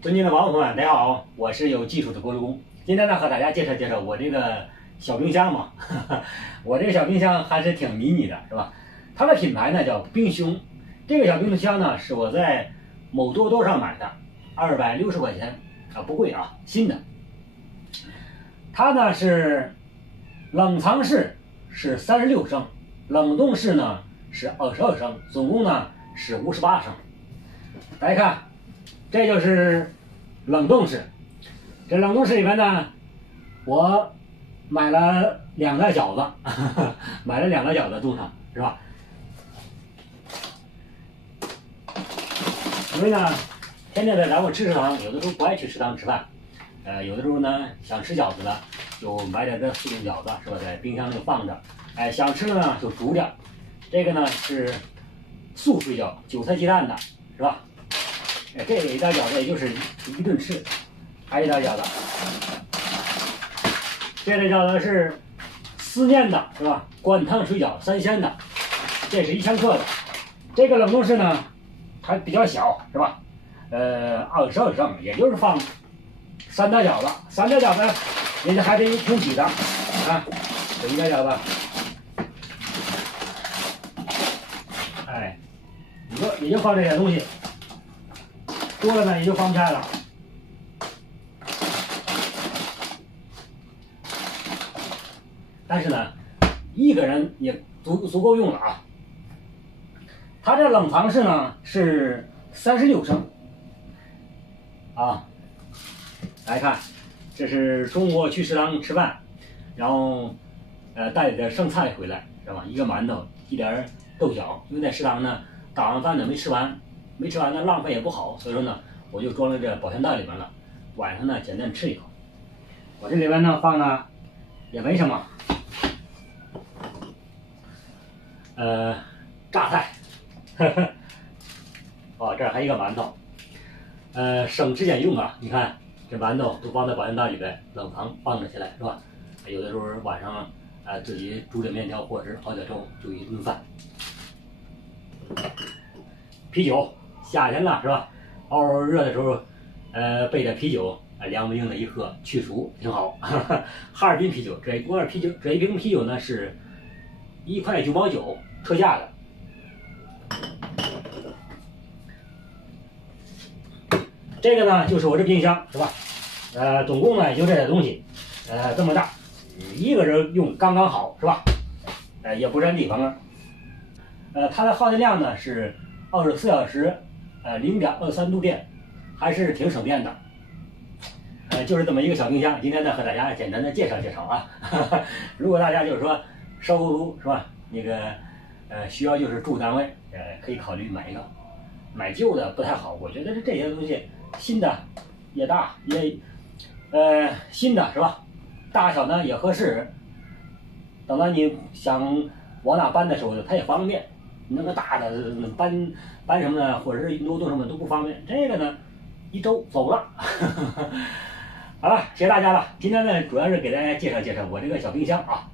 尊敬的网友朋友们，大家好，我是有技术的锅炉工。今天呢，和大家介绍我这个小冰箱嘛。我这个小冰箱还是挺迷你的，是吧？它的品牌呢叫冰熊。这个小冰箱呢是我在某多多上买的，260块钱啊，不贵啊，新的。它呢是冷藏室是36升，冷冻室呢是22升，总共呢是58升。大家看，这就是冷冻室。这冷冻室里面呢，我买了2袋饺子，买了2袋饺子冻上，是吧？因为呢，天天在咱们吃食堂，有的时候不爱去食堂吃饭，有的时候呢想吃饺子了，就买点这速冻饺子，是吧？在冰箱里放着，想吃了呢就煮点。这个呢是素水饺，韭菜鸡蛋的，是吧？这个一袋饺子也就是一顿吃，还有一袋饺子，这类饺子是思念的，是吧？灌汤水饺3鲜的，这是1000克的。这个冷冻室呢还比较小，是吧？22升，也就是放3袋饺子，3袋饺子人家还得冲洗的啊。这一袋饺子，你说也就放这些东西。多了呢也就放不下了。但是呢，一个人也足够用了啊。它这冷藏室呢是36升啊。大家看，这是中午去食堂吃饭，然后带了点剩菜回来，是吧？一个馒头，一点豆角，因为在食堂呢打完饭呢没吃完呢浪费也不好，所以说呢我就装在这保鲜袋里面了。晚上呢简单吃一口。我这里边呢放呢也没什么，榨菜，哦，这儿还有一个馒头，省吃俭用啊。你看这馒头都放在保鲜袋里边冷藏放着起来，是吧？有的时候晚上自己煮点面条或者是熬点粥，就一顿饭。啤酒，夏天了是吧？偶尔热的时候，备点啤酒，凉不丁的一喝，去暑挺好。哈尔滨啤酒，这一瓶啤酒呢是1块9毛9，特价的。这个呢就是我这冰箱，是吧？总共呢也就这些东西，这么大，一个人用刚刚好，是吧？也不占地方啊。它的耗电量呢是24小时，0.23度电，还是挺省电的。就是这么一个小冰箱，今天呢和大家简单的介绍啊。如果大家就是说烧锅炉，是吧？那个需要就是住单位，可以考虑买一个。买旧的不太好，我觉得这些东西新的也大也新的是吧？大小呢也合适。等到你想往哪搬的时候，它也方便。那个大的搬什么的，或者是挪动什么的都不方便。这个呢，一周走了。好了，谢谢大家了。今天呢，主要是给大家介绍我这个小冰箱啊。